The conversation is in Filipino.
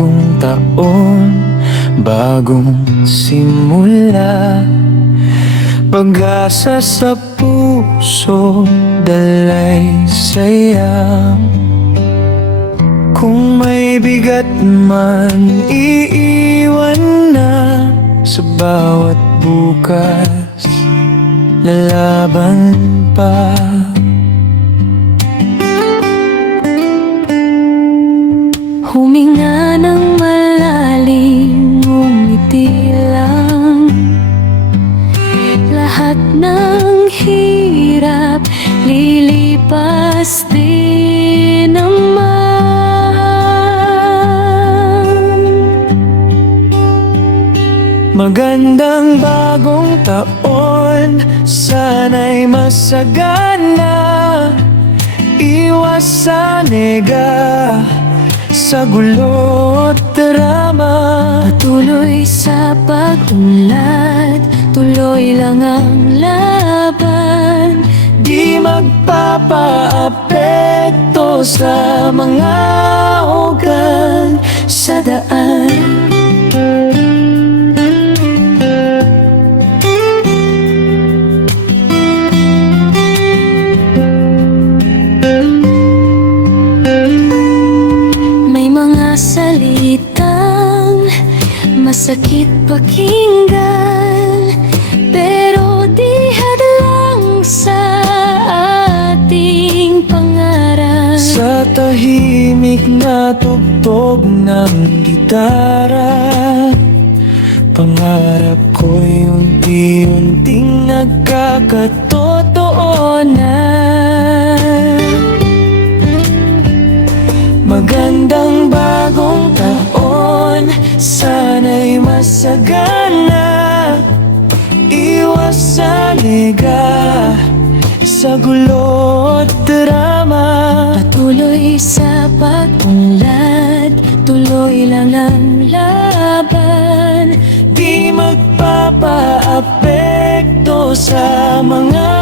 bagong taon, bagong simula. Pag-asa sa puso, dalay saya. Kung may bigat man, iiwan na. Sa bawat bukas, lalaban pa. Huminga ng malalim, ngumiti lang. Lahat ng hirap lilipas din naman. Magandang bagong taon, sana'y masagana. Iwas sa nega, sa gulo't drama. Patuloy sa pag-unlad, tuloy lang ang laban. Di magpapaapekto sa mga ugat sa daan. Salitang masakit pakinggan, pero di hadlang sa ating pangarap. Sa tahimik na tugtog ng gitara, pangarap ko'y unti-unting nagkakatotoo na. Magandang bagong taon, sana'y masagana. Iwas sa nega, sa gulo't drama. Patuloy sa pag-unlad, tuloy lang ang laban. Di magpapaapekto sa mga